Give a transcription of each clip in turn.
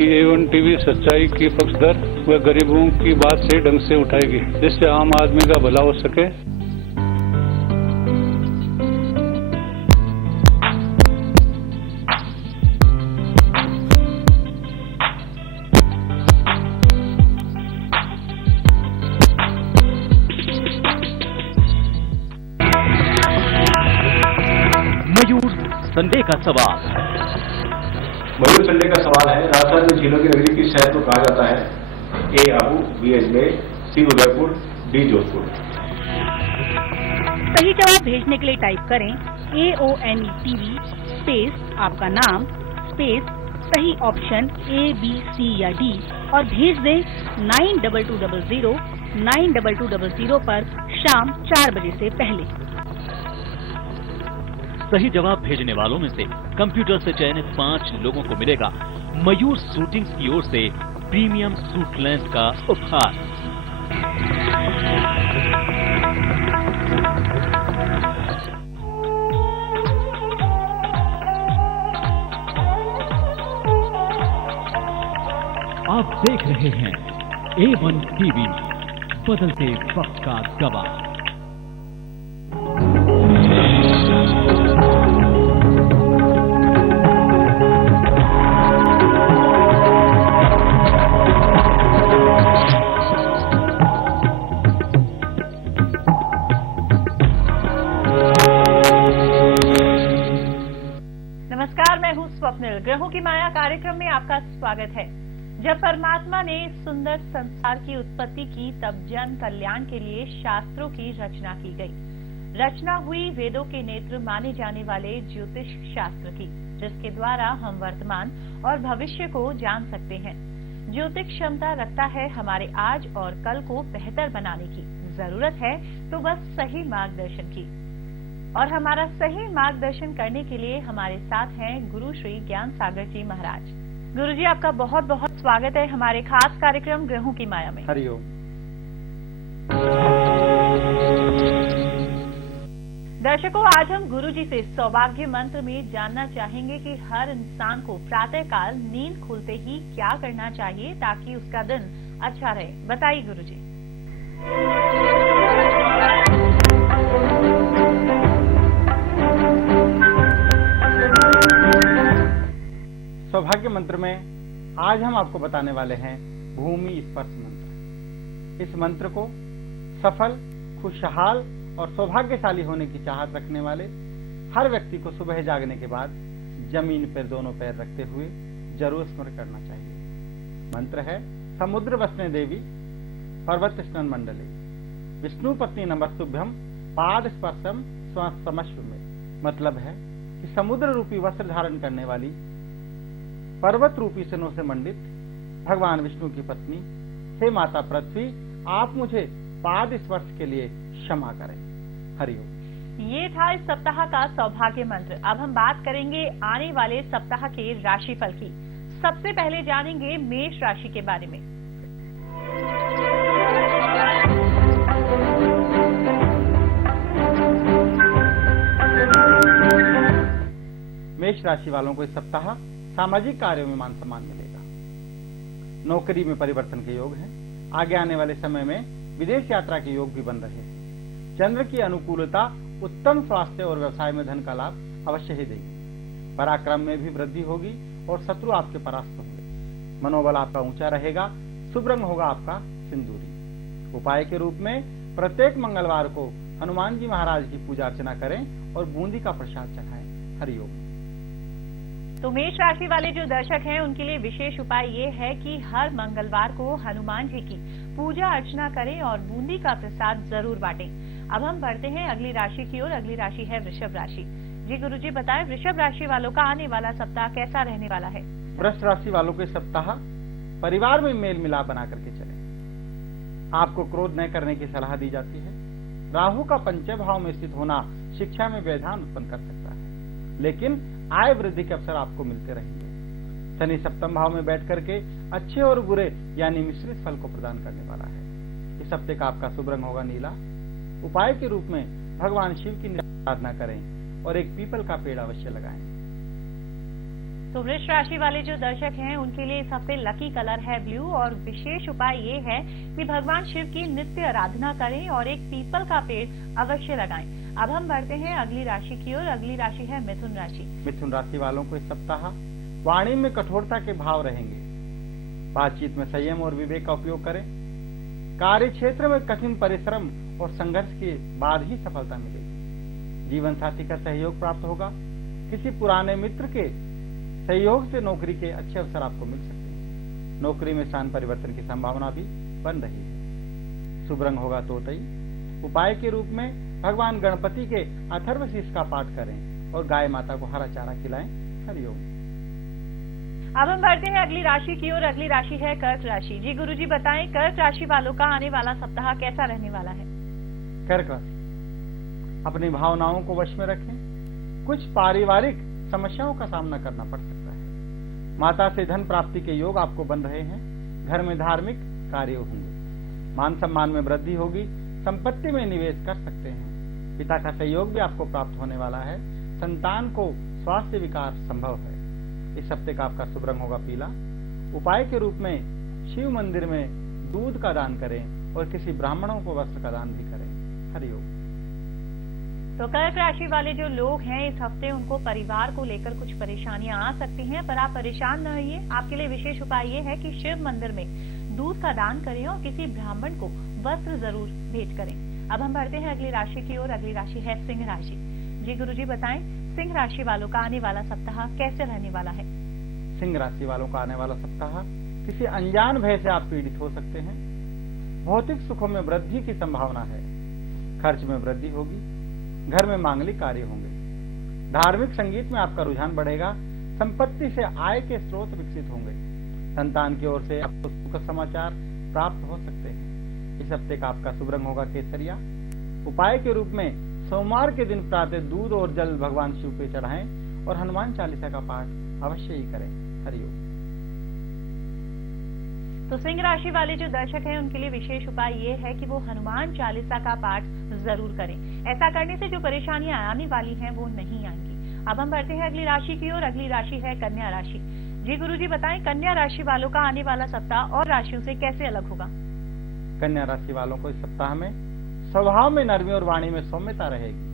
कि A1 TV सच्चाई की पक्षधर व गरीबों की बात से ढंग से उठाएगी, जिससे आम आदमी का भला हो सके। मयूर संडे का सवाल। मयूर संडे का सवाल है, राजस्थान में झीलों की नगरी किस शहर को कहा जाता है? ए आबू, बी अजमेर, सी उदयपुर, डी जोधपुर। सही जवाब भेजने के लिए टाइप करें AONE TV स्पेस आपका नाम स्पेस सही ऑप्शन A, B, C या D और भेज दें 92200 92200 पर शाम 4 बजे से पहले। सही जवाब भेजने वालों में से कंप्यूटर से चयनित 5 लोगों को मिलेगा मयूर शूटिंग्स की ओर से प्रीमियम सूट लेंस का उपहार। आप देख रहे हैं A1 टीवी, बदलते वक्त का गवाह। नमस्कार, मैं हूं स्वप्निल। ग्रहों की माया कार्यक्रम में आपका स्वागत है। जब परमात्मा ने सुंदर संसार की उत्पत्ति की, तब जन कल्याण के लिए शास्त्रों की रचना की गई। रचना हुई वेदों के नेत्र माने जाने वाले ज्योतिष शास्त्र की, जिसके द्वारा हम वर्तमान और भविष्य को जान सकते हैं। ज्योतिष क्षमता रखता है हमारे आज और कल को बेहतर बनाने की। जरूरत है तो बस सही मार्गदर्शन की, और हमारा सही मार्गदर्शन करने के लिए हमारे साथ हैं गुरु श्री ज्ञान सागर जी महाराज। गुरु जी, आपका बहुत बहुत स्वागत है हमारे खास कार्यक्रम ग्रहों की माया में। हरिओम। दर्शकों, आज हम गुरु जी से सौभाग्य मंत्र में जानना चाहेंगे कि हर इंसान को प्रातःकाल नींद खुलते ही क्या करना चाहिए ताकि उसका दिन अच्छा रहे। बताइए गुरु जी। सौभाग्य मंत्र में आज हम आपको बताने वाले हैं भूमि स्पर्श मंत्र। इस मंत्र को सफल, खुशहाल और सौभाग्यशाली होने की चाहत रखने वाले हर व्यक्ति को सुबह जागने के बाद जमीन पर दोनों पैर रखते हुए जरूर स्मरण करना चाहिए। मंत्र है समुद्र वसने देवी पर्वत स्नान मंडले विष्णु पत्नी नमस्तुभ्यम पाद स्पर्शम स्वमश्व में। मतलब है कि समुद्र रूपी वस्त्र धारण करने वाली पर्वत रूपी सनों से मंडित भगवान विष्णु की पत्नी, हे माता पृथ्वी, आप मुझे पाद स्पर्श के लिए क्षमा करें। हरिओम। ये था इस सप्ताह का सौभाग्य मंत्र। अब हम बात करेंगे आने वाले सप्ताह के राशिफल की। सबसे पहले जानेंगे मेष राशि के बारे में। मेष राशि वालों को इस सप्ताह सामाजिक कार्यों में मान सम्मान मिलेगा। नौकरी में परिवर्तन के योग हैं। आगे आने वाले समय में विदेश यात्रा के योग भी बन रहे हैं। चंद्र की अनुकूलता उत्तम स्वास्थ्य और व्यवसाय में धन का लाभ अवश्य ही देगी। पराक्रम में भी वृद्धि होगी और शत्रु आपके परास्त होंगे। मनोबल आपका ऊंचा रहेगा। शुभ रंग होगा आपका सिंदूरी। उपाय के रूप में प्रत्येक मंगलवार को हनुमान जी महाराज की पूजा अर्चना करें और बूंदी का प्रसाद चढ़ाएं। हरिओम। तो मेष राशि वाले जो दर्शक हैं उनके लिए विशेष उपाय ये है कि हर मंगलवार को हनुमान जी की पूजा अर्चना करें और बूंदी का प्रसाद जरूर बांटें। अब हम बढ़ते हैं अगली राशि की ओर। अगली राशि है वृषभ राशि। जी गुरु जी, बताएं वृषभ राशि वालों का आने वाला सप्ताह कैसा रहने वाला है? वृष राशि वालों के सप्ताह परिवार में मेल मिलाप बना करके चले। आपको क्रोध न करने की सलाह दी जाती है। राहु का पंचम भाव में स्थित होना शिक्षा में व्यवधान उत्पन्न कर सकता है, लेकिन आय वृद्धि के अवसर आपको मिलते रहेंगे। शनि सप्तम भाव में बैठ करके अच्छे और बुरे यानी मिश्रित फल को प्रदान करने वाला है। इस हफ्ते का आपका शुभ रंग होगा नीला। उपाय के रूप में भगवान शिव की आराधना करें और एक पीपल का पेड़ अवश्य लगाएं। तो वृष राशि वाले जो दर्शक हैं उनके लिए इस हफ्ते लकी कलर है ब्लू और विशेष उपाय ये है कि भगवान शिव की नित्य आराधना करें और एक पीपल का पेड़ अवश्य लगाएं। अब हम बढ़ते हैं अगली राशि की ओर। अगली राशि है मिथुन राशि। मिथुन राशि वालों को इस सप्ताह वाणी में कठोरता के भाव रहेंगे। बातचीत में संयम और विवेक का उपयोग करें। कार्य क्षेत्र में कठिन परिश्रम और संघर्ष के बाद ही सफलता मिलेगी। जीवन साथी का सहयोग प्राप्त होगा। किसी पुराने मित्र के सहयोग से नौकरी के अच्छे अवसर आपको मिल सकते हैं। नौकरी में स्थान परिवर्तन की संभावना भी बन रही है। शुभ रंग होगा तोतई। उपाय के रूप में भगवान गणपति के अथर्व शीर्ष का पाठ करें और गाय माता को हरा चारा खिलाएं। हरिओम। अब हम बढ़ते हैं अगली राशि की ओर। अगली राशि है कर्क राशि। जी गुरुजी बताएं, कर्क राशि वालों का आने वाला सप्ताह कैसा रहने वाला है? कर्क राशि अपनी भावनाओं को वश में रखें। कुछ पारिवारिक समस्याओं का सामना करना पड़ सकता है। माता से धन प्राप्ति के योग आपको बन रहे हैं। घर में धार्मिक कार्य होंगे। मान सम्मान में वृद्धि होगी। संपत्ति में निवेश कर सकते हैं। पिता का सहयोग भी आपको प्राप्त होने वाला है। संतान को स्वास्थ्य विकार संभव है। इस हफ्ते का आपका शुभ रंग होगा पीला। उपाय के रूप में शिव मंदिर में दूध का दान करें और किसी ब्राह्मणों को वस्त्र का दान भी करें। हरिओम। तो कर्क राशि वाले जो लोग हैं इस हफ्ते उनको परिवार को लेकर कुछ परेशानियां आ सकती हैं, पर आप परेशान न होइए। आपके लिए विशेष उपाय ये है कि शिव मंदिर में दूध का दान करें और किसी ब्राह्मण को वस्त्र जरूर भेंट करें। अब हम बढ़ते हैं अगली राशि की ओर। अगली राशि है सिंह राशि। जी गुरुजी बताएं, सिंह राशि वालों का आने वाला सप्ताह कैसे रहने वाला है? सिंह राशि वालों का आने वाला सप्ताह किसी अनजान भय से आप पीड़ित हो सकते हैं। भौतिक सुखों में वृद्धि की संभावना है। खर्च में वृद्धि होगी। घर में मांगलिक कार्य होंगे। धार्मिक संगीत में आपका रुझान बढ़ेगा। संपत्ति से आय के स्रोत विकसित होंगे। संतान की ओर से आपको सुखद समाचार प्राप्त हो सकते हैं। इस हफ्ते का आपका शुभ रंग होगा केसरिया। उपाय के रूप में सोमवार के दिन प्रातः दूध और जल भगवान शिव पे चढ़ाएं और हनुमान चालीसा का पाठ अवश्य ही करें। हरिओम। तो सिंह राशि वाले जो दर्शक हैं उनके लिए विशेष उपाय ये है कि वो हनुमान चालीसा का पाठ जरूर करें। ऐसा करने से जो परेशानियां आने वाली हैं वो नहीं आएंगी। अब हम बढ़ते हैं अगली राशि की ओर। अगली राशि है कन्या राशि। जी गुरुजी बताएं, कन्या राशि वालों का आने वाला सप्ताह और राशियों से कैसे अलग होगा? कन्या राशि वालों को इस सप्ताह में स्वभाव में नरमी और वाणी में सौम्यता रहेगी।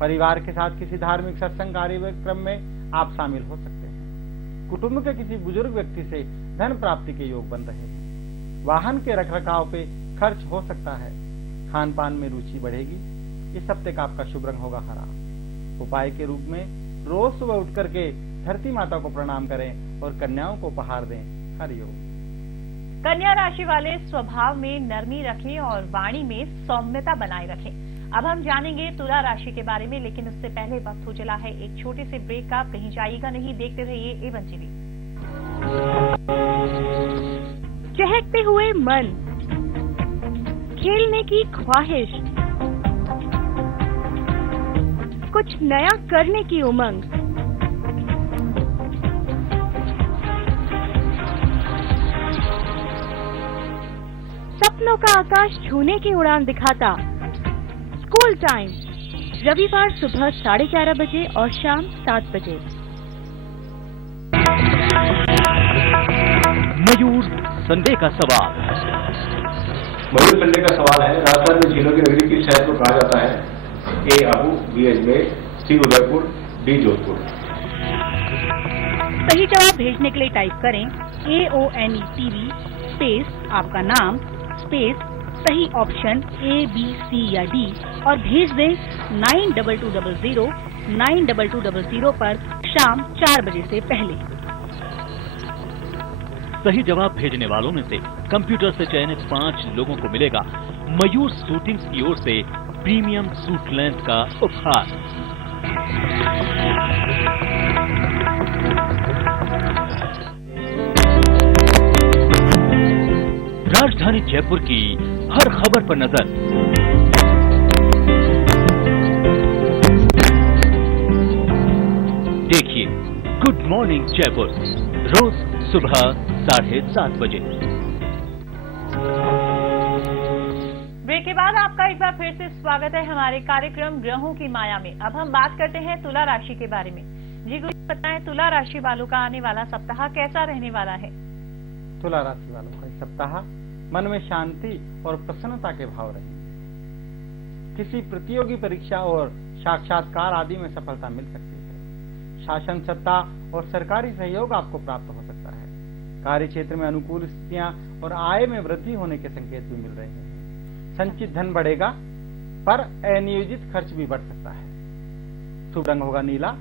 परिवार के साथ किसी धार्मिक सत्संग कार्यक्रम में आप शामिल हो सकते हैं। कुटुंब के किसी बुजुर्ग व्यक्ति से धन प्राप्ति के योग बन रहे हैं। वाहन के रखरखाव पे खर्च हो सकता है। खान पान में रुचि बढ़ेगी। इस हफ्ते का आपका शुभ रंग होगा हरा। उपाय के रूप में रोज सुबह उठ करके धरती माता को प्रणाम करें और कन्याओं को उपहार दें। हरिओम। कन्या राशि वाले स्वभाव में नरमी रखें और वाणी में सौम्यता बनाए रखें। अब हम जानेंगे तुला राशि के बारे में, लेकिन उससे पहले वक्त हो चला है एक छोटे से ब्रेक का। कहीं जाइएगा नहीं, देखते रहिए A1 TV। चहकते हुए मन, खेलने की ख्वाहिश, कुछ नया करने की उमंग, सपनों का आकाश छूने की उड़ान दिखाता स्कूल टाइम, रविवार सुबह 11:30 बजे और शाम 7 बजे। मयूर संडे का सवाल। मयूर संडे का सवाल है, राजस्थान में झीलों की नगरी किस शहर को कहा जाता है? A Abu, B Ajmer, C Udaipur, D Jodhpur. सही जवाब भेजने के लिए टाइप करें AONE TV स्पेस आपका नाम स्पेस सही ऑप्शन A, B, C या D और भेज दें 92200 92200 पर शाम 4 बजे से पहले। सही जवाब भेजने वालों में से कंप्यूटर से चयनित 5 लोगों को मिलेगा मयूर शूटिंग्स की ओर से प्रीमियम सूट लेंस का उपहार। राजधानी जयपुर की हर खबर पर नजर। देखिए गुड मॉर्निंग जयपुर रोज सुबह 7:30 बजे। ब्रेक के बाद आपका एक बार फिर से स्वागत है हमारे कार्यक्रम ग्रहों की माया में। अब हम बात करते हैं तुला राशि के बारे में। जी गुरु जी बताएं, तुला राशि वालों का आने वाला सप्ताह कैसा रहने वाला है? तुला राशि वालों का इस सप्ताह मन में शांति और प्रसन्नता के भाव रहेंगे। किसी प्रतियोगी परीक्षा और साक्षात्कार आदि में सफलता मिल सकती है। शासन सत्ता और सरकारी सहयोग आपको प्राप्त हो सकता है। कार्य क्षेत्र में अनुकूल स्थितियां और आय में वृद्धि होने के संकेत भी मिल रहे हैं। संचित धन बढ़ेगा, पर अनियोजित खर्च भी बढ़ सकता है। शुभ रंग होगा नीला।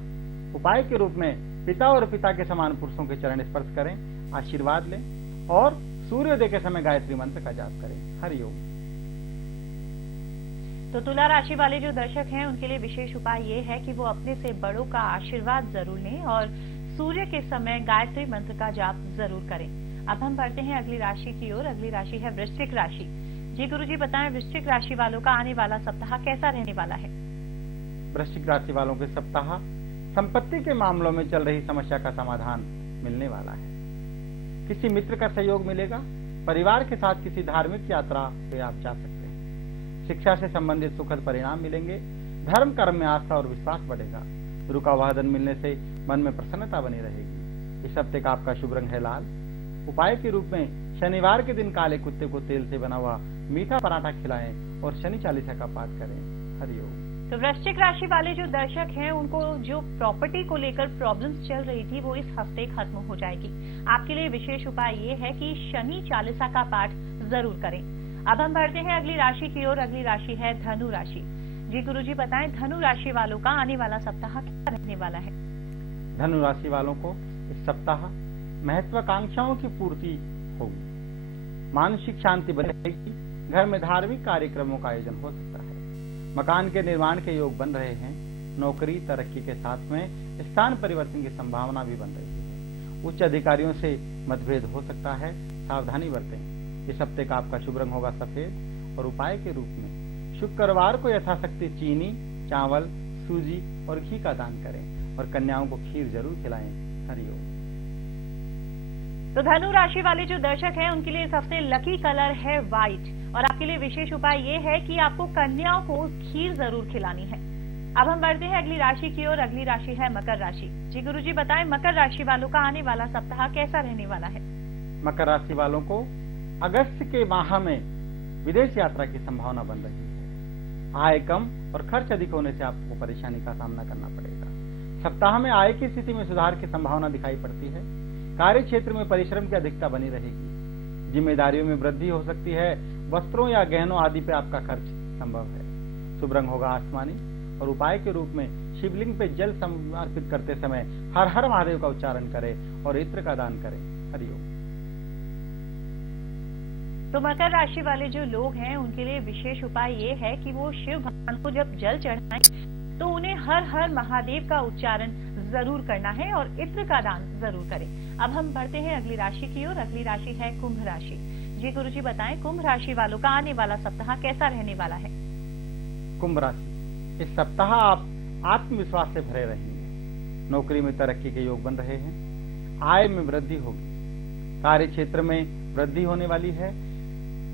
उपाय के रूप में पिता और पिता के समान पुरुषों के चरण स्पर्श करें, आशीर्वाद लें और सूर्योदय के समय गायत्री मंत्र का जाप करें। हरिओम। तो तुला राशि वाले जो दर्शक हैं उनके लिए विशेष उपाय ये है कि वो अपने से बड़ों का आशीर्वाद जरूर लें और सूर्य के समय गायत्री मंत्र का जाप जरूर करें। अब हम बढ़ते हैं अगली राशि की ओर। अगली राशि है वृश्चिक राशि। जी गुरु जी बताएं, वृश्चिक राशि वालों का आने वाला सप्ताह कैसा रहने वाला है? वृश्चिक राशि वालों के सप्ताह संपत्ति के मामलों में चल रही समस्या का समाधान मिलने वाला है। किसी मित्र का सहयोग मिलेगा। परिवार के साथ किसी धार्मिक यात्रा पे आप जा सकते हैं। शिक्षा से संबंधित सुखद परिणाम मिलेंगे। धर्म कर्म में आस्था और विश्वास बढ़ेगा। रुका हुआ धन मिलने से मन में प्रसन्नता बनी रहेगी। इस हफ्ते का आपका शुभ रंग है लाल। उपाय के रूप में शनिवार के दिन काले कुत्ते को तेल से बना हुआ मीठा पराठा खिलाएं और शनि चालीसा का पाठ करें। हरिओम। तो वृश्चिक राशि वाले जो दर्शक हैं उनको जो प्रॉपर्टी को लेकर प्रॉब्लम्स चल रही थी वो इस हफ्ते खत्म हो जाएगी। आपके लिए विशेष उपाय ये है कि शनि चालीसा का पाठ जरूर करें। अब हम बढ़ते हैं अगली राशि की ओर। अगली राशि है धनु राशि। जी गुरु जी बताएं, धनु राशि वालों का आने वाला सप्ताह क्या रहने वाला है? धनु राशि वालों को इस सप्ताह महत्वाकांक्षाओं की पूर्ति होगी। मानसिक शांति बढ़ेगी। घर में धार्मिक कार्यक्रमों का आयोजन हो सकता है। मकान के निर्माण के योग बन रहे हैं। नौकरी तरक्की के साथ में स्थान परिवर्तन की संभावना भी बन रही है। उच्च अधिकारियों से मतभेद हो सकता है, सावधानी बरतें। इस हफ्ते का आपका शुभ रंग होगा सफेद और उपाय के रूप में शुक्रवार को यथाशक्ति चीनी, चावल, सूजी और घी का दान करें और कन्याओं को खीर जरूर खिलाएं। हरिओम। तो धनु राशि वाले जो दर्शक हैं उनके लिए इस हफ्ते लकी कलर है व्हाइट और आपके लिए विशेष उपाय ये है कि आपको कन्याओं को खीर जरूर खिलानी है। अब हम बढ़ते हैं अगली राशि की ओर। अगली राशि है मकर राशि। जी गुरु जी बताएं, मकर राशि वालों का आने वाला सप्ताह कैसा रहने वाला है? मकर राशि वालों को अगस्त के माह में विदेश यात्रा की संभावना बन रही है। आय कम और खर्च अधिक होने से आपको परेशानी का सामना करना पड़ेगा। सप्ताह में आय की स्थिति में सुधार की संभावना दिखाई पड़ती है। कार्य क्षेत्र में परिश्रम की अधिकता बनी रहेगी। जिम्मेदारियों में वृद्धि हो सकती है। वस्त्रों या गहनों आदि पे आपका खर्च संभव है। शुभ रंग होगा आसमानी और उपाय के रूप में शिवलिंग पे जल समर्पित करते समय हर हर महादेव का उच्चारण करें और इत्र का दान करें। हरिओम। तो मकर राशि वाले जो लोग हैं उनके लिए विशेष उपाय ये है कि वो शिव भगवान को जब जल चढ़ाएं तो उन्हें हर हर महादेव का उच्चारण जरूर करना है और इत्र का दान जरूर करें। अब हम बढ़ते हैं अगली राशि की ओर। अगली राशि है कुंभ राशि। जी गुरु जी बताएं, कुंभ राशि वालों का आने वाला सप्ताह कैसा रहने वाला है? कुंभ राशि इस सप्ताह आप आत्मविश्वास से भरे रहेंगे। नौकरी में तरक्की के योग बन रहे हैं। आय में वृद्धि होगी। कार्य क्षेत्र में वृद्धि होने वाली है।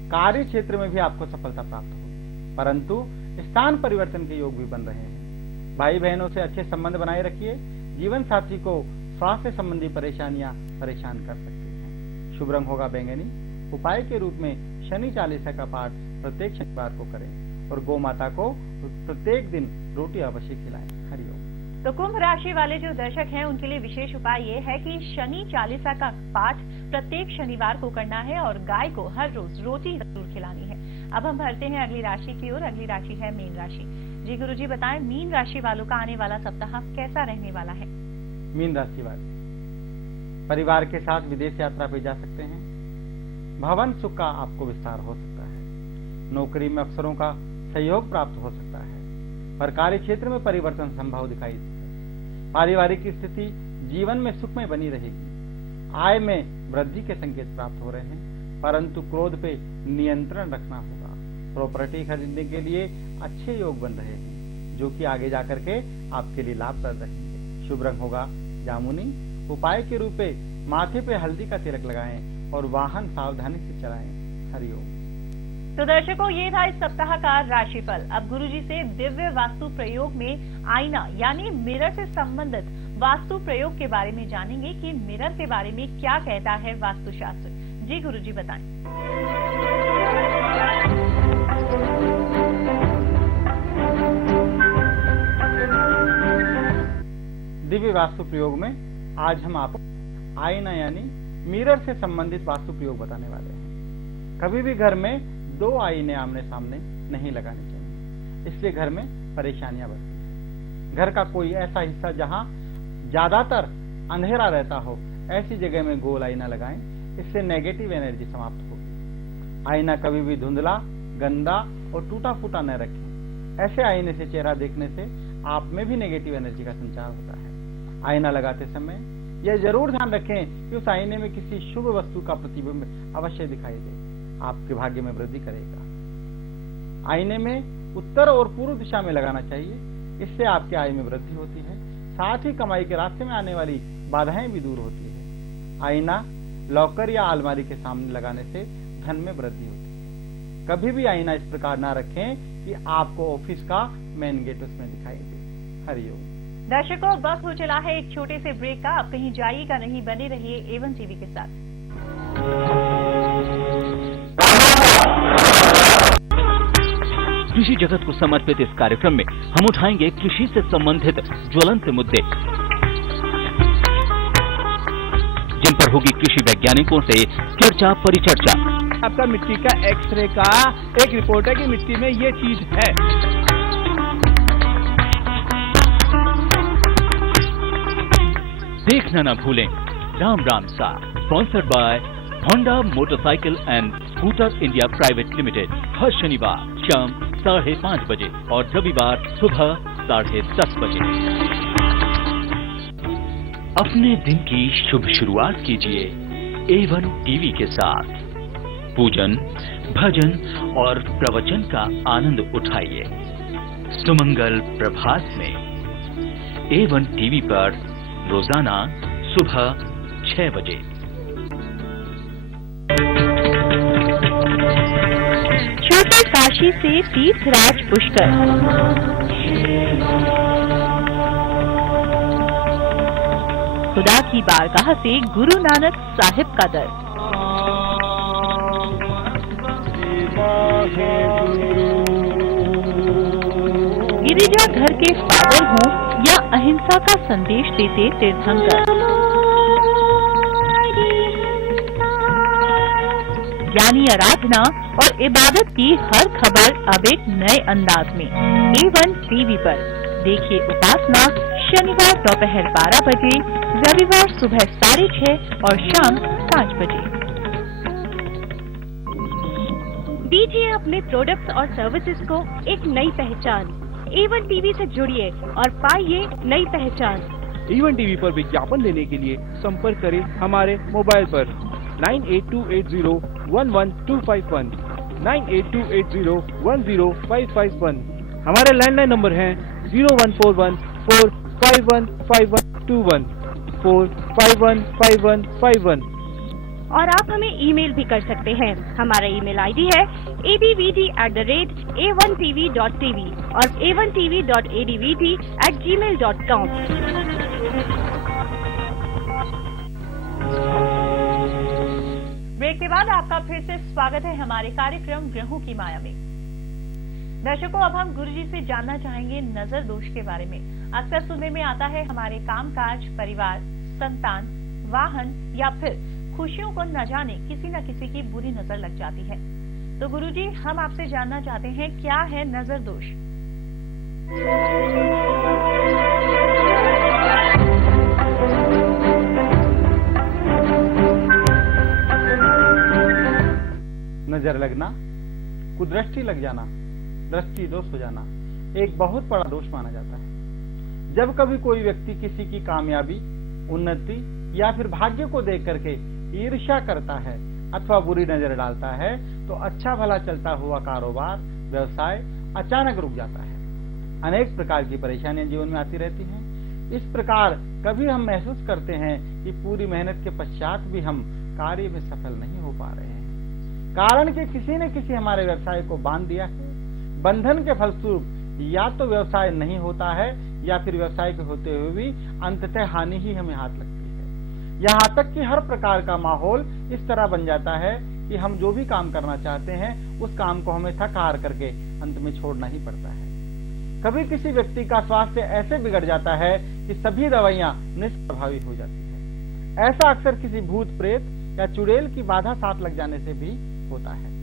कार्य क्षेत्र में भी आपको सफलता प्राप्त होगी, परंतु स्थान परिवर्तन के योग भी बन रहे हैं। भाई बहनों से अच्छे संबंध बनाए रखिए। जीवन साथी को स्वास्थ्य संबंधी परेशानियां परेशान कर सकती हैं। शुभ रंग होगा बैंगनी। उपाय के रूप में शनि चालीसा का पाठ प्रत्येक शनिवार को करें और गौ माता को प्रत्येक दिन रोटी अवश्य खिलाएं। हरिओम। तो कुंभ राशि वाले जो दर्शक हैं उनके लिए विशेष उपाय ये है कि शनि चालीसा का पाठ प्रत्येक शनिवार को करना है और गाय को हर रोज रोटी जरूर खिलानी है। अब हम बढ़ते हैं अगली राशि की ओर। अगली राशि है मीन राशि। जी गुरु जी बताएं, मीन राशि वालों का आने वाला सप्ताह कैसा रहने वाला है? मीन राशि वाले परिवार के साथ विदेश यात्रा पे जा सकते हैं। भवन सुख का आपको विस्तार हो सकता है। नौकरी में अफसरों का सहयोग प्राप्त हो सकता है, पर कार्य क्षेत्र में परिवर्तन संभव दिखाई देता है। पारिवारिक स्थिति जीवन में सुखमय बनी रहेगी। आय में वृद्धि के संकेत प्राप्त हो रहे हैं, परंतु क्रोध पे नियंत्रण रखना होगा। प्रॉपर्टी खरीदने के लिए अच्छे योग बन रहे हैं, जो कि आगे जाकर के आपके लिए लाभप्रद रहेंगे। शुभ रंग होगा जामुनी। उपाय के रूप में माथे पे हल्दी का तिलक लगाएं और वाहन सावधानी से चलाएं। हरिओम। तो दर्शकों, ये था इस सप्ताह का राशिफल। अब गुरुजी से दिव्य वास्तु प्रयोग में आईना यानी मिरर से संबंधित वास्तु प्रयोग के बारे में जानेंगे कि मिरर के बारे में क्या कहता है वास्तुशास्त्र। जी गुरुजी बताएं। दिव्य वास्तु प्रयोग में आज हम आपको आईना यानी मिरर से संबंधित वास्तु प्रयोग बताने वाले हैं। कभी भी घर में दो आईने आमने सामने नहीं लगाने चाहिए, इससे घर में परेशानियां बढ़ती है। घर का कोई ऐसा हिस्सा जहां ज्यादातर अंधेरा रहता हो, ऐसी जगह में गोल आईना लगाएं, इससे नेगेटिव एनर्जी समाप्त होगी। आईना कभी भी धुंधला, गंदा और टूटा फूटा न रखें। ऐसे आईने से चेहरा देखने से आप में भी नेगेटिव एनर्जी का संचार होता है। आईना लगाते समय यह जरूर ध्यान रखें कि उस आईने में किसी शुभ वस्तु का प्रतिबिंब अवश्य दिखाई दे, आपके भाग्य में वृद्धि करेगा। आईने में उत्तर और पूर्व दिशा में लगाना चाहिए, इससे आपके आय में वृद्धि होती है, साथ ही कमाई के रास्ते में आने वाली बाधाएं भी दूर होती है। आईना लॉकर या अलमारी के सामने लगाने से धन में वृद्धि होती है। कभी भी आईना इस प्रकार ना रखें कि आपको ऑफिस का मेन गेट उसमें दिखाई दे। हरिओम। दर्शकों, वक्त हो चला है एक छोटे से ब्रेक का। आप कहीं जाइएगा नहीं, बने रहिए A1 टीवी के साथ। कृषि जगत को समर्पित इस कार्यक्रम में हम उठाएंगे कृषि से संबंधित ज्वलंत मुद्दे, जिन पर होगी कृषि वैज्ञानिकों से चर्चा परिचर्चा। आपका मिट्टी का एक्सरे का एक रिपोर्ट है कि मिट्टी में ये चीज है। देखना न भूलें राम राम सा, sponsored by Honda motorcycle and scooter India private limited. हर शनिवार शाम 5:30 बजे और रविवार सुबह 10:30 बजे। अपने दिन की शुभ शुरुआत कीजिए A1 टीवी के साथ। पूजन, भजन और प्रवचन का आनंद उठाइए सुमंगल प्रभात में A1 टीवी पर रोजाना सुबह 6 बजे। छोटे काशी से तीर्थराज पुष्कर, खुदा की बारगाह से गुरु नानक साहिब का दर, गिरिजा घर के फादर हों या अहिंसा का संदेश देते तीर्थंकर, यानी आराधना और इबादत की हर खबर अब एक नए अंदाज में A1 टीवी पर। देखिए उपासना शनिवार दोपहर 12 बजे, रविवार सुबह 6:30 और शाम 5 बजे। दीजिए अपने प्रोडक्ट्स और सर्विसेज को एक नई पहचान। A1 टीवी से जुड़िए और पाइए नई पहचान। A1 टीवी पर विज्ञापन देने के लिए संपर्क करें हमारे मोबाइल पर 9828011251 9828010551। हमारे लैंडलाइन नंबर हैं 0141451521 4515151। और आप हमें ईमेल भी कर सकते हैं। हमारा ईमेल आईडी है abvd@a1tv.tv और a1tv.advd@gmail.com। ब्रेक के बाद आपका फिर से स्वागत है हमारे कार्यक्रम ग्रहों की माया में। दर्शकों, अब हम गुरुजी से जानना चाहेंगे नजर दोष के बारे में। अक्सर सुनने में आता है हमारे कामकाज, परिवार, संतान, वाहन या फिर खुशियों को न जाने किसी न किसी की बुरी नजर लग जाती है। तो गुरुजी, हम आपसे जानना चाहते हैं क्या है नजर दोष। नजर लगना, कुदृष्टि लग जाना, दृष्टि दोष हो जाना एक बहुत बड़ा दोष माना जाता है। जब कभी कोई व्यक्ति किसी की कामयाबी, उन्नति या फिर भाग्य को देख करके ईर्ष्या करता है अथवा बुरी नजर डालता है, तो अच्छा भला चलता हुआ कारोबार, व्यवसाय अचानक रुक जाता है। अनेक प्रकार की परेशानियां जीवन में आती रहती हैं। इस प्रकार कभी हम महसूस करते हैं कि पूरी मेहनत के पश्चात भी हम कार्य में सफल नहीं हो पा रहे हैं, कारण कि किसी न किसी हमारे व्यवसाय को बांध दिया है। बंधन के फलस्वरूप या तो व्यवसाय नहीं होता है या फिर व्यवसाय के होते हुए भी अंततः हानि ही हमें हाथ लगती है। यहाँ तक कि हर प्रकार का माहौल इस तरह बन जाता है कि हम जो भी काम करना चाहते हैं उस काम को हमें थक हार करके अंत में छोड़ना ही पड़ता है। कभी किसी व्यक्ति का स्वास्थ्य ऐसे बिगड़ जाता है कि सभी दवाइयां निष्प्रभावी हो जाती है। ऐसा अक्सर किसी भूत प्रेत या चुड़ैल की बाधा साथ लग जाने से भी होता है।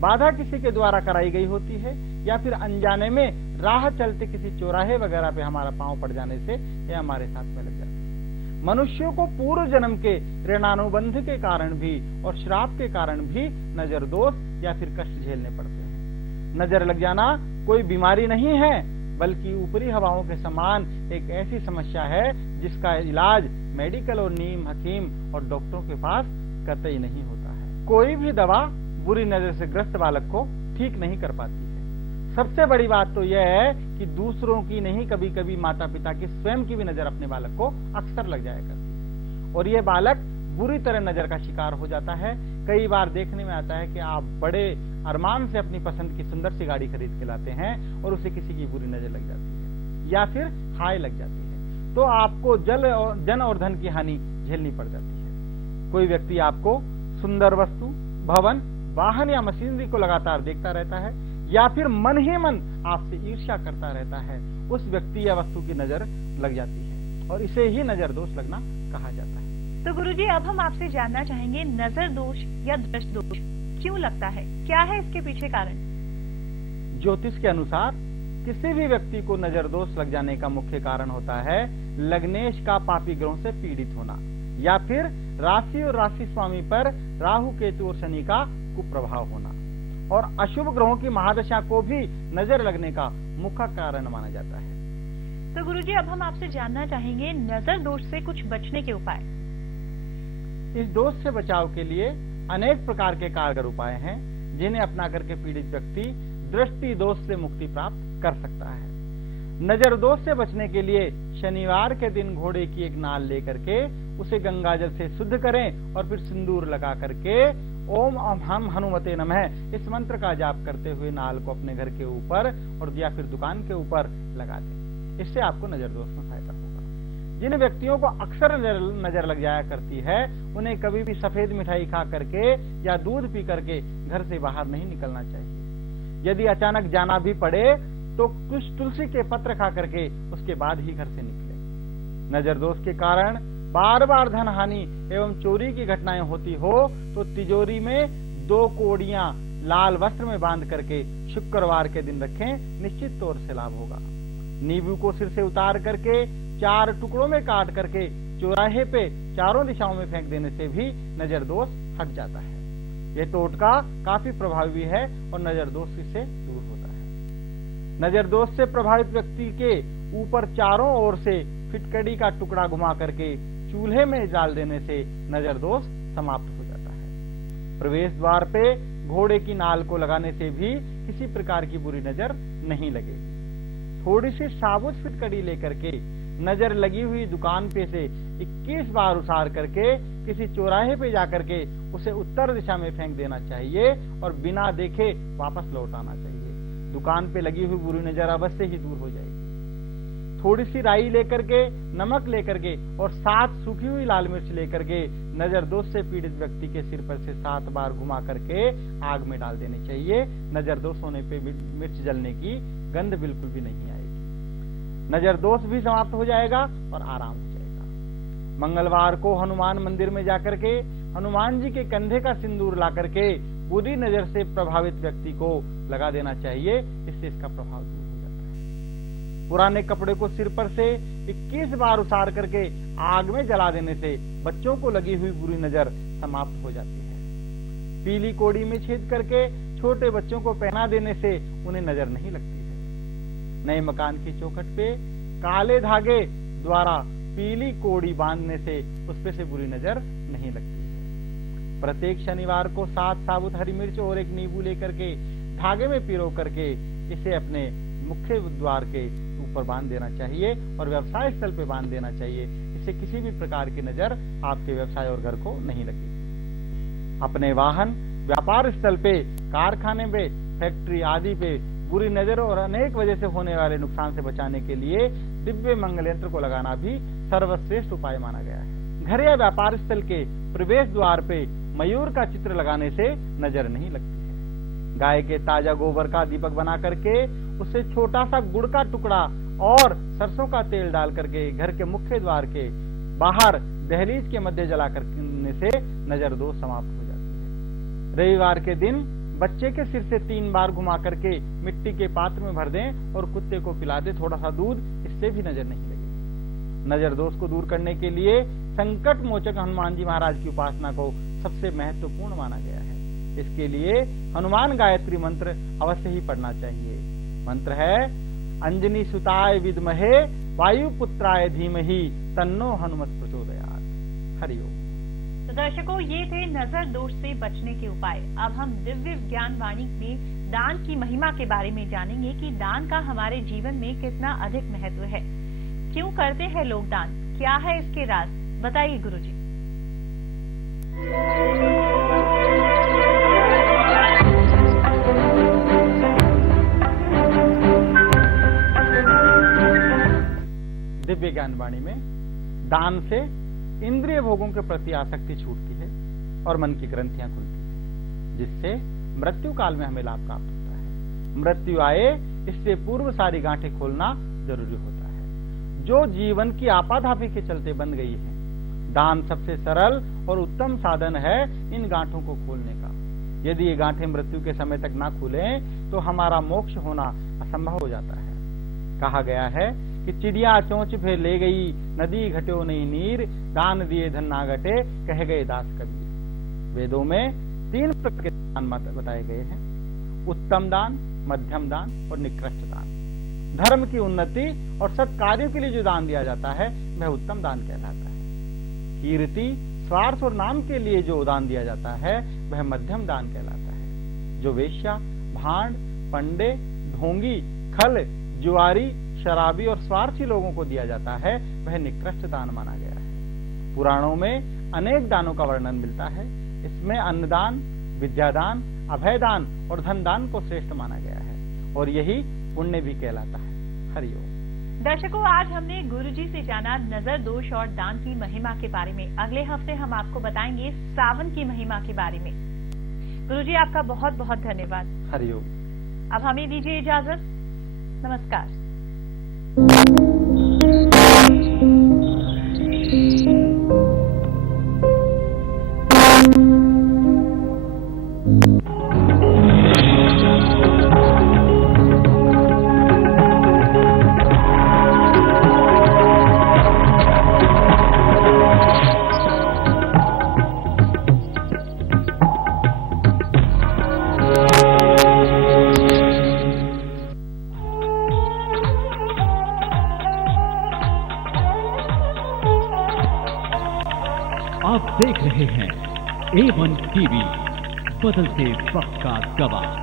बाधा किसी के द्वारा कराई गई होती है या फिर अनजाने में राह चलते किसी चौराहे वगैरह पे हमारा पांव पड़ जाने से यह हमारे साथ में लग जाता है। मनुष्यों को पूर्व जन्म के ऋणानुबंध के कारण भी और श्राप के कारण भी नजर दोष या फिर कष्ट झेलने पड़ते हैं। नजर लग जाना कोई बीमारी नहीं है, बल्कि ऊपरी हवाओं के समान एक ऐसी समस्या है जिसका इलाज मेडिकल और नीम हकीम और डॉक्टरों के पास कतई नहीं होता है। कोई भी दवा बुरी नजर से ग्रस्त बालक को ठीक नहीं कर पाती है। सबसे बड़ी बात तो यह है कि दूसरों की नहीं, कभी कभी माता पिता की स्वयं की भी नजर अपने बालक को अक्सर लग जाया करती है और यह बालक बुरी तरह नजर का शिकार हो जाता है। कई बार देखने में आता है कि आप बड़े अरमान से अपनी पसंद की सुंदर सी गाड़ी खरीद के लाते हैं और उसे किसी की बुरी नजर लग जाती है या फिर हाय लग जाती है, तो आपको जन और धन की हानि झेलनी पड़ जाती है। कोई व्यक्ति आपको सुंदर वस्तु, भवन, वाहन या मशीनरी को लगातार देखता रहता है या फिर मन ही मन आपसे ईर्ष्या करता रहता है, उस व्यक्ति या वस्तु की नजर लग जाती है और इसे ही नजर दोष लगना कहा जाता है। तो गुरुजी, अब हम आपसे जानना चाहेंगे नजर दोष या दृष्टि दोष क्यों लगता है, क्या है इसके पीछे कारण? ज्योतिष के अनुसार किसी भी व्यक्ति को नजर दोष लग जाने का मुख्य कारण होता है लग्नेश का पापी ग्रहों से पीड़ित होना या फिर राशि और राशि स्वामी पर राहु केतु और शनि का कुप्रभाव होना और अशुभ ग्रहों की महादशा को भी नजर लगने का मुख्य कारण माना जाता है। तो गुरुजी, अब हम आपसे जानना चाहेंगे नजर दोष से कुछ बचने के उपाय। इस दोष से बचाव के लिए अनेक प्रकार के कारगर उपाय हैं जिन्हें अपना करके पीड़ित व्यक्ति दृष्टि दोष से मुक्ति प्राप्त कर सकता है। नजर दोष से बचने के लिए शनिवार के दिन घोड़े की एक नाल लेकर के उसे गंगाजल से शुद्ध करें और फिर सिंदूर लगा करके ओम हम हनुमते नमः इस मंत्र का जाप करते हुए नाल को अपने घर के ऊपर और या फिर दुकान के ऊपर लगा दें। इससे आपको नजर दोष में फायदा होगा। जिन व्यक्तियों को अक्सर नजर लग जाया करती है उन्हें कभी भी सफेद मिठाई खा करके या दूध पी करके घर से बाहर नहीं निकलना चाहिए। यदि अचानक जाना भी पड़े तो कुछ तुलसी के पत्र खा करके उसके बाद ही घर से निकले। नजर दोष के कारण बार बार धन हानि एवं चोरी की घटनाएं होती हो तो तिजोरी में 2 कोड़ियां लाल वस्त्र में बांध करके शुक्रवार के दिन रखें, निश्चित तौर से लाभ होगा। नींबू को सिर से उतार करके 4 टुकड़ों में काट करके चौराहे पे चारों दिशाओं में फेंक देने से भी नजर दोष हट जाता है। यह टोटका काफी प्रभावी है और नजर दोष से दूर होता है। नजर दोष से प्रभावित व्यक्ति के ऊपर चारों ओर से फिटकड़ी का टुकड़ा घुमा करके चूल्हे में डाल देने से नजर दोष समाप्त हो जाता है। प्रवेश द्वार पे घोड़े की नाल को लगाने से भी किसी प्रकार की बुरी नजर नहीं लगेगी। थोड़ी सी साबुत फिटकड़ी लेकर के नजर लगी हुई दुकान पे से 21 बार उतार करके किसी चौराहे पे जाकर के उसे उत्तर दिशा में फेंक देना चाहिए और बिना देखे वापस लौट आना चाहिए। दुकान पे लगी हुई बुरी नजर अवश्य ही दूर हो जाएगी। थोड़ी सी राई लेकर के, नमक लेकर के और 7 सूखी हुई लाल मिर्च लेकर के नजर दोष से पीड़ित व्यक्ति के सिर पर से 7 बार घुमा करके आग में डाल देनी चाहिए। नजर दोष होने पे मिर्च जलने की गंध बिल्कुल भी नहीं आएगी। नजर दोष भी समाप्त हो जाएगा और आराम हो जाएगा। मंगलवार को हनुमान मंदिर में जाकर के हनुमान जी के कंधे का सिंदूर ला करके बुरी नजर से प्रभावित व्यक्ति को लगा देना चाहिए, इससे इसका प्रभाव दूर हो जाता है। पुराने कपड़े को सिर पर से 21 बार उतार करके आग में जला देने से बच्चों को लगी हुई बुरी नजर समाप्त हो जाती है। पीली कोड़ी में छेद करके छोटे बच्चों को पहना देने से उन्हें नजर नहीं लगती है। नए मकान की चौखट पे काले धागे द्वारा पीली कोड़ी बांधने से उस पे से बुरी नजर नहीं लगती है। प्रत्येक शनिवार को 7 साबुत हरी मिर्च और एक नींबू लेकर के धागे में पिरो करके इसे अपने मुख्य द्वार के ऊपर बांध देना चाहिए और व्यवसाय स्थल पे बांध देना चाहिए। इससे किसी भी प्रकार की नजर आपके व्यवसाय और घर को नहीं लगेगी। अपने वाहन, व्यापार स्थल पे, कारखाने पे, फैक्ट्री आदि पे बुरी नजर और अनेक वजह से होने वाले नुकसान से बचाने के लिए दिव्य मंगल यंत्र को लगाना भी सर्वश्रेष्ठ उपाय माना गया है। घर या व्यापार स्थल के प्रवेश द्वार पे मयूर का चित्र लगाने से नजर नहीं लगती है। गाय के ताजा गोबर का दीपक बना करके उससे छोटा सा गुड़ का टुकड़ा और सरसों का तेल डाल करके घर के मुख्य द्वार के बाहर दहलीज के मध्य जला करने से नजर दोष समाप्त हो जाती है। रविवार के दिन बच्चे के सिर से 3 बार घुमा करके मिट्टी के पात्र में भर दें और कुत्ते को पिला दें थोड़ा सा दूध, इससे भी नजर नहीं लगेगी। नजर दोष को दूर करने के लिए संकट मोचक हनुमान जी महाराज की उपासना को सबसे महत्वपूर्ण माना गया है। इसके लिए हनुमान गायत्री मंत्र अवश्य ही पढ़ना चाहिए। मंत्र है अंजनी सुताय विद्महे वायुपुत्राय धीमहि तन्नो हनुमत प्रचोदयात्। हरिओम। तो दर्शकों, ये थे नजर दोष से बचने के उपाय। अब हम दिव्य विज्ञान वाणी में दान की महिमा के बारे में जानेंगे कि दान का हमारे जीवन में कितना अधिक महत्व है। क्यों करते हैं लोग दान, क्या है इसके राज, बताइए गुरुजी। दिव्य ज्ञान वाणी में दान से इंद्रिय भोगों के प्रति आसक्ति छूटती है और मन की ग्रंथियां खुलती है, जिससे मृत्यु काल में हमें लाभ प्राप्त होता है। मृत्यु आए इससे पूर्व सारी गांठें खोलना जरूरी होता है, जो जीवन की आपाधापी के चलते बन गई है। दान सबसे सरल और उत्तम साधन है इन गांठों को खोलने का। यदि ये गांठें मृत्यु के समय तक ना खुलें तो हमारा मोक्ष होना असंभव हो जाता है। कहा गया है कि चिड़िया चोंच भे ले गई, नदी घट्यो नहीं नीर, दान दिए धन ना घटे, कह गए दास कबीर। वेदों में 3 प्रकार के दान बताए गए हैं, उत्तम दान, मध्यम दान और निकृष्ट दान। धर्म की उन्नति और सत्कार्यों के लिए जो दान दिया जाता है वह उत्तम दान कहलाता है। कीर्ति, स्वार्थ और नाम के लिए जो दान दिया जाता है वह मध्यम दान कहलाता है। जो वेश्या, भांड, पंडे, ढोंगी, खल, जुआरी, शराबी और स्वार्थी लोगों को दिया जाता है वह निकृष्ट दान माना गया है। पुराणों में अनेक दानों का वर्णन मिलता है। इसमें अन्नदान, विद्यादान, अभयदान और धनदान को श्रेष्ठ माना गया है और यही पुण्य भी कहलाता है। हरिओम। दर्शकों, आज हमने गुरुजी से जाना नजर दोष और दान की महिमा के बारे में। अगले हफ्ते हम आपको बताएंगे सावन की महिमा के बारे में। गुरुजी, आपका बहुत बहुत धन्यवाद। हरिओम। अब हमें दीजिए इजाजत। नमस्कार। आप देख रहे हैं A1 टीवी, बदलते वक्त का गवाह।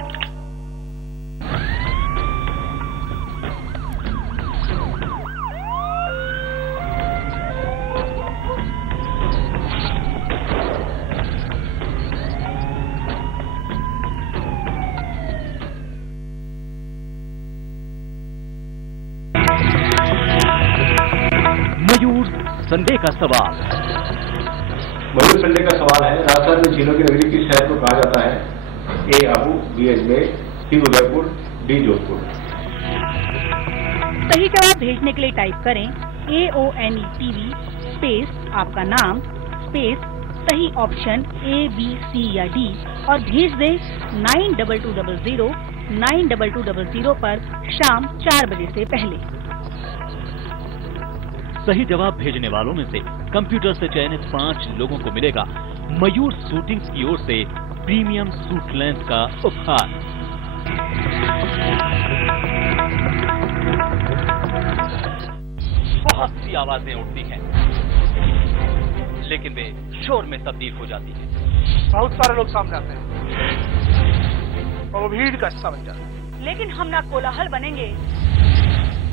मयूर संडे का सवाल। मयूर संडे का सवाल है, राजस्थान में झीलों की नगरी किस शहर को कहा जाता है? ए आबू, बी अजमेर, सी उदयपुर, डी जोधपुर। सही जवाब भेजने के लिए टाइप करें AONE TV स्पेस आपका नाम स्पेस सही ऑप्शन A, B, C या D और भेज दें 92200 92200 पर शाम 4 बजे से पहले। सही जवाब भेजने वालों में से कंप्यूटर से चयनित 5 लोगों को मिलेगा मयूर शूटिंग्स की ओर से प्रीमियम सूट लेंस का उपहार। बहुत सी आवाजें उठती हैं, लेकिन वे शोर में तब्दील हो जाती हैं। बहुत सारे लोग सामने आते हैं और वो भीड़ का हिस्सा बन जाते हैं। लेकिन हम ना कोलाहल बनेंगे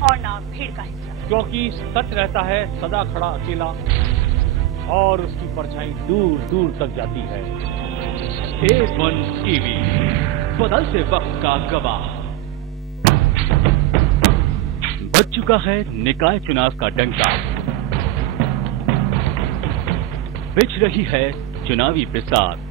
और ना भीड़ का हिस्सा, क्योंकि सच रहता है सदा खड़ा अकेला और उसकी परछाई दूर दूर तक जाती है। A1 टीवी, बदलते वक्त का गवाह। बज चुका है निकाय चुनाव का डंका, बिछ रही है चुनावी बरसात।